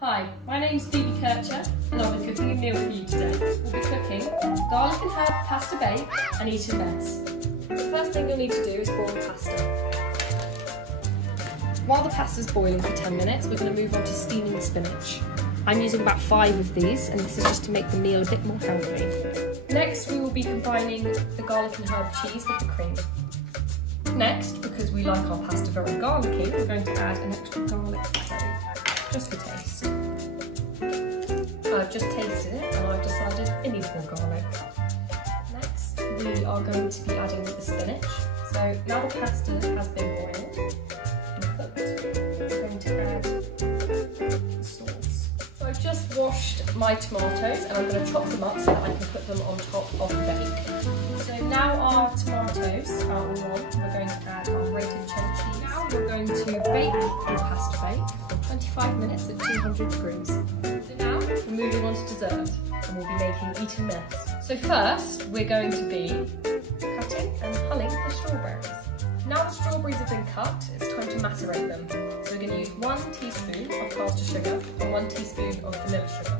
Hi, my name's Phoebe and I'll be cooking a meal for you today. We'll be cooking garlic and herb pasta bake and eat in mess. The first thing you'll need to do is boil the pasta. While the pasta's boiling for 10 minutes, we're going to move on to steaming the spinach. I'm using about 5 of these, and this is just to make the meal a bit more healthy. Next, we will be combining the garlic and herb cheese with the cream. Next, because we like our pasta very garlicky, we're going to add an extra garlic clove, just for taste. I've just tasted it and I've decided it needs more garlic. Next, we are going to be adding the spinach. So now the pasta has been boiled and cooked, we're going to add the sauce. So I've just washed my tomatoes and I'm going to chop them up so that I can put them on top of the bake. So now our tomatoes are all on, we're going to add our grated cheddar cheese. Now we're going to bake the pasta bake for 25 minutes at 200 degrees. So now we're moving on to dessert and we'll be making eat and mess. So first we're going to be cutting and hulling the strawberries. Now the strawberries have been cut, it's time to macerate them. So we're going to use 1 teaspoon of caster sugar and 1 teaspoon of vanilla sugar.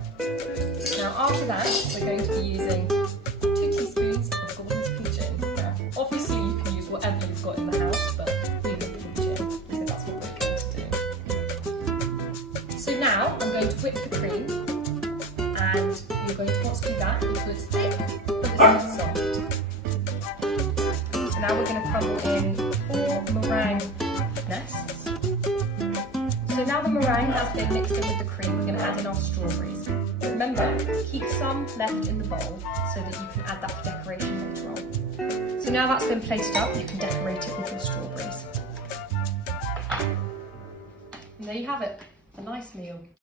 Now after that we're going to be using 2 teaspoons of golden peach. Now obviously you can use whatever you've got in the house, but we use peach, so that's what we're going to do. So now I'm going to whip the cream, and you're going to want to do that until it's thick but it's not soft. So now we're going to crumble in 4 meringue nests. So now the meringue has been mixed in with the cream, we're going to add in our strawberries. Remember, keep some left in the bowl so that you can add that for decoration later on. So now that's been plated up, you can decorate it with your strawberries. And there you have it, a nice meal.